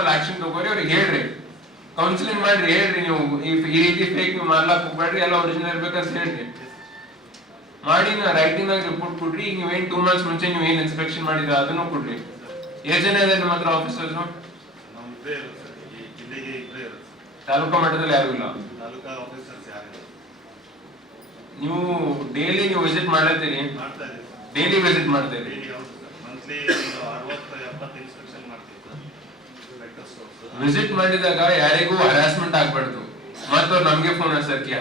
Action ತಗೋರಿ ಅವ್ರಿಗೆ ಹೇಳ್ರಿ, ಕೌನ್ಸಿಲಿಂಗ್ ಮಾಡ್ರಿ, ಹೇಳ್ರಿ ನೀವು ಈ ರೀತಿ ಫೇಕ್ ನೀವು ಮಾಡ್ಲಾಕ್ ಹೋಗ್ಬೇಡ್ರಿ, ಎಲ್ಲ ಒರಿಜಿನಲ್ ಇರ್ಬೇಕಂತ ಹೇಳ್ರಿ ಮಾಡಿ. ರೈಟಿಂಗ್ ಆಗಿ ರಿಪೋರ್ಟ್ ಕೊಡ್ರಿ. ಈಗ ನೀವೇನ್ 2 months ಮುಂಚೆ ನೀವು ಏನ್ ಇನ್ಸ್ಪೆಕ್ಷನ್ ಮಾಡಿದ್ರೆ ಅದನ್ನು ಕೊಡ್ರಿ. ಎಷ್ಟು ಜನ ಇದೆ ನಿಮ್ಮ ಹತ್ರ ಆಫೀಸರ್ಸ್? ತಾಲೂಕಾ ಮಟ್ಟದಲ್ಲಿ ಯಾರು ಇಲ್ಲ. ನೀವು ಡೈಲಿ ನೀವು ವಿಸಿಟ್ ಮಾಡ್ಲತ್ತೀರಿ? ಡೈಲಿ ವಿಸಿಟ್ ಮಾಡ್ತೀರಿ? ವಿಸಿಟ್ ಮಾಡಿದಾಗ ಯಾರಿಗೂ ಹರಾಸ್ಮೆಂಟ್ ಆಗ್ಬಾರ್ದು. ಮತ್ತು ನಮ್ಗೆ ಫೋನ್ ಹಚ್ಚಿ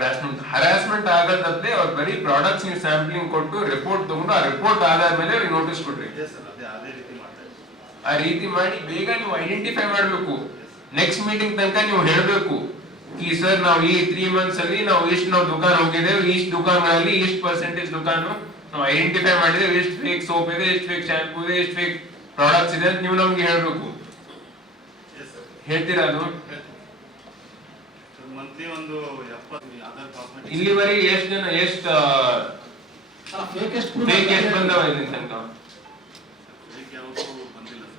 ಹರಾಸ್ಮೆಂಟ್ ಆಗಲ್ದತ್ತೆ. ಅವ್ರು ಬರೀ ಪ್ರಾಡಕ್ಟ್ಸ್ ನೀವು ಸ್ಯಾಂಪ್ಲಿಂಗ್ ಕೊಟ್ಟು ರಿಪೋರ್ಟ್ ತಗೊಂಡು ಆ ರಿಪೋರ್ಟ್ ಆದ್ಮೇಲೆ ಅವ್ರಿಗೆ ನೋಟಿಸ್ ಕೊಡ್ರಿ. ಆ ರೀತಿ ಮಾಡಿ ಬೇಗ ನೀವು ಐಡೆಂಟಿಫೈ ಮಾಡ್ಬೇಕು. ನೆಕ್ಸ್ಟ್ ಮೀಟಿಂಗ್ ತನಕ ನೀವು ಹೇಳ್ಬೇಕು ಈ ಸರ್ ನಾವು ಈ 3 months ಅಲ್ಲಿ ನಾವು ಇಷ್ಟು ನಾವು ದುಕಾನ್ ಹೋಗಿದ್ದೇವೆ, ಇಷ್ಟು ದುಕಾನ್ಗಳಲ್ಲಿ ಇಷ್ಟು ಪರ್ಸೆಂಟೇಜ್ ದುಕಾನು ನಾವು ಐಡೆಂಟಿಫೈ ಮಾಡಿದ್ದೇವೆ, ಎಷ್ಟು ಫೇಕ್ ಸೋಪ್ ಇದೆ, ಎಷ್ಟು ಫೇಕ್ ಶಾಂಪೂ ಇದೆ, ಎಷ್ಟು ಫೇಕ್ ಪ್ರಾಡಕ್ಟ್ಸ್ ಇದೆ ಅಂತ ನೀವು ನಮ್ಗೆ ಹೇಳ್ಬೇಕು. ಹೇಳ್ತೀರಾ ಅದು? ಇಲ್ಲಿವರೆಗೆ ಎಷ್ಟು ಜನ ಎಷ್ಟು ಬಂದವ ಇಲ್ಲಿ ತನಕ?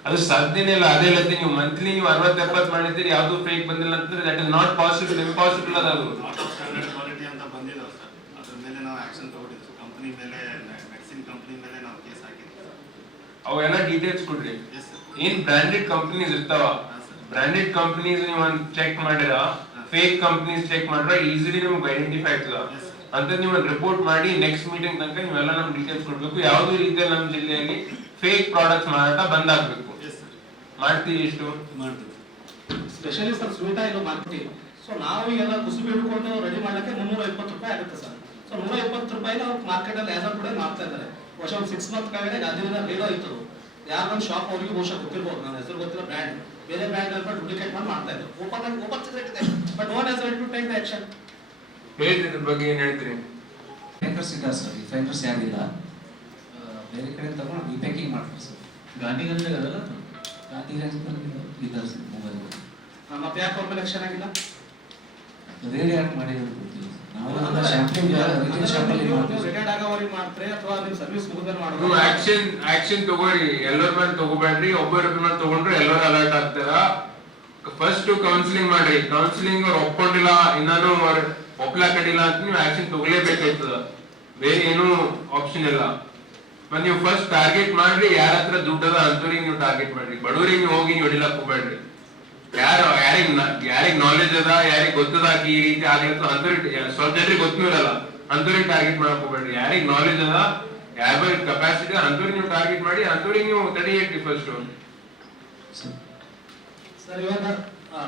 ಅದು ಸಾಧ್ಯನೇ ಇಲ್ಲ. ಅದೇ ಲತ್ತೆ ನೀವು ಮಂತ್ಲಿ ನೀವು 60-70 ಮಾಡಿದ್ದೀರಿ, ಯಾವ್ದು ಫೇಕ್ ಬಂದಿಲ್ಲ ಅಂತಂದ್ರೆ that is not possible, impossible ಅದ ಅದು. ಅವೆಲ್ಲ ಡೀಟೇಲ್ಸ್ ಕೊಡ್ರಿ. ಏನ್ ಬ್ರಾಂಡೆಡ್ ಕಂಪನೀಸ್ ಇರ್ತಾವ, ಬ್ರಾಂಡೆಡ್ ಕಂಪನೀಸ್ ನೀವು ಒಂದು ಚೆಕ್ ಮಾಡಿರ, ಫೇಕ್ ಕಂಪನೀಸ್ ಚೆಕ್ ಮಾಡ್ರೆ ಈಸಿಲಿ ನಿಮ್ಗೆ ಐಡೆಂಟಿಫೈ ಆಗ್ತದ ಅಂತ ನೀವು ಒಂದು ರಿಪೋರ್ಟ್ ಮಾಡಿ ನೆಕ್ಸ್ಟ್ ಮೀಟಿಂಗ್ ತನಕ ನೀವೆಲ್ಲ ನಮ್ಗೆ ಡೀಟೇಲ್ಸ್ ಕೊಡ್ಬೇಕು. ಯಾವ್ದು ರೀತಿಯಲ್ಲಿ ನಮ್ಮ ಜಿಲ್ಲೆಯಲ್ಲಿ ಫೇಕ್ ಪ್ರಾಡಕ್ಟ್ಸ್ ಮಾರಾಟ ಬಂದ್ ಆಗ್ಬೇಕು. ಮಾಡ್ತೀವಿ ಎಷ್ಟು ಮಾಡ್ತೀವಿ. ಸ್ಪೆಷಲಿ ಸರ್ ಸ್ವೀಟಾ ಇಲ್ಲ ಮಾರ್ಕೆಟಿಂಗ್. ಸೊ ನಾವು ಈಗೆಲ್ಲ ಕುಸುಬಿ ಹಿಡ್ಕೊಂಡು ರೆಡಿ ಮಾಡ್ಲಿಕ್ಕೆ 320 ರೂಪಾಯಿ ಆಗುತ್ತೆ ಸರ್. ಸೊ 120 ರೂಪಾಯಿನ ಅವ್ರು ಮಾರ್ಕೆಟ್ ಅಲ್ಲಿ ಯಾವ್ದು ಕೂಡ ಮಾಡ್ತಾ ಇದ್ದಾರೆ. ವರ್ಷ ಒಂದು 6 months ಕೆಳಗಡೆ ಗಾಂಧಿನಗರ ರೇಡೋ ಇತ್ತು. ಯಾರೊಂದು ಶಾಪ್ ಅವ್ರಿಗೆ ಬಹುಶಃ ಗೊತ್ತಿರ್ಬೋದು, ನನ್ನ ಹೆಸರು ಗೊತ್ತಿಲ್ಲ, ಬ್ರ್ಯಾಂಡ್ ಬೇರೆ ಬ್ರ್ಯಾಂಡ್ ಅಲ್ಲಿ ಡುಪ್ಲಿಕೇಟ್ ಮಾಡಿ ಮಾಡ್ತಾ ಇದ್ರು. ಓಪನ್ ಸೀಕ್ರೆಟ್ ಇದೆ, but no one has right to take the action. ಹೇಳಿದ್ರ ಬಗ್ಗೆ ಏನ್ ಹೇಳ್ತೀರಿ? ಫೈಂಡರ್ಸ್ ಇದ್ದಾರೆ ಸರ್. ಈ ಫೈಂಡರ್ಸ್ ಯಾರಿಲ್ಲ, ಬೇರೆ ಕಡೆ ತಗೊಂಡು ರಿಪ್ಯಾಕಿಂಗ್ ಮಾಡ್ತಾರೆ ಸರ್. ಗಾಂಧಿಗಂಜಲ್ಲಿ ಅದಲ್ಲ, ಗಾಂಧಿಗಂಜಲ್ಲಿ ಇದ್ದಾರೆ ಸರ್ ಮೊಬೈಲ್. ಮತ್ತೆ ಯಾಕೆ ಅವ್ರ ಮೇಲೆ ಆಕ್ಷನ್ ಆಗಿಲ್ಲ? ಬೇರೆ ಯಾಕೆ ಮಾಡಿದ್ರು ಗೊತ್ತಿಲ್ಲ. ನಾವು ಶಾಂಪಲಿಂಗ್ ರಿಟೇಲ್ ಶಾಂಪಲಿಂಗ್ ಮಾಡ್ತೀವಿ. ರಿಟೈರ್ಡ್ ಆಗೋರಿಗೆ ಮಾಡ್ತಾರೆ ಅಥವಾ ನಿಮ್ಮ ಸರ್ವಿಸ್ ಮುಗಿದ್ರೆ ನೀವು ಮಾಡೋದು. ಆಕ್ಷನ್ ತಗೋರಿ. ಎಲ್ಲರ ಮೇಲೆ ತಗೋಬೇಡ್ರಿ. ಒಬ್ಬರ ಮೇಲೆ ತಗೊಂಡ್ರೆ ಎಲ್ಲರೂ ಅಲರ್ಟ್ ಆಗ್ತಾರ. ಫಸ್ಟ್ ಕೌನ್ಸಿಲಿಂಗ್ ಮಾಡ್ರಿ. ಕೌನ್ಸಿಲಿಂಗ್ ಅವ್ರು ಒಪ್ಕೊಂಡಿಲ್ಲ, ಇನ್ನೂ ಒಪ್ಲಾಕಡಿಲ್ಲ ಅಂತ ನೀವು ಆಕ್ಷನ್ ತಗೊಳ್ಳೇಬೇಕಾಯ್ತದ. ಬೇರೆ ಏನು ಆಪ್ಷನ್ ಇಲ್ಲ. ಮತ್ತೆ ನೀವು ಫಸ್ಟ್ ಟಾರ್ಗೆಟ್ ಮಾಡ್ರಿ. ಯಾರ ಹತ್ರ ದುಡ್ಡದ ಅಂತವ್ರಿಗೆ ನೀವು ಟಾರ್ಗೆಟ್ ಮಾಡ್ರಿ. ಬಡವರಿಗೆ ನೀವು ಹೋಗಿ ನೀವು ಹೊಡಿಲಾಕ್ ಹೋಗ್ಬೇಡ್ರಿ. ಯಾರಿಗ್ ನಾಲೆಜ್ ಅದ, ಯಾರಿಗ್ ಗೊತ್ತದ ಈ ರೀತಿ ಆಗ್ಲತ್ತ ಅಂತವ್ರಿಗೆ, ಸ್ವಲ್ಪ ಜನರಿಗೆ ಗೊತ್ತೂ ಇರಲ್ಲ ಅಂತವ್ರಿಗೆ ಟಾರ್ಗೆಟ್ ಮಾಡಕ್ ಹೋಗ್ಬೇಡ್ರಿ. ಯಾರಿಗ್ ನಾಲೆಜ್ ಅದ, ಯಾರ ಕೆಪಾಸಿಟಿ ಅಂತವ್ರಿಗೆ ನೀವು ಟಾರ್ಗೆಟ್ ಮಾಡಿ, ಅಂತವ್ರಿಗೆ ನೀವು ತಡೆಯಿಟ್ರಿ ಫಸ್ಟ್. ಸರ್ ಇವಾಗ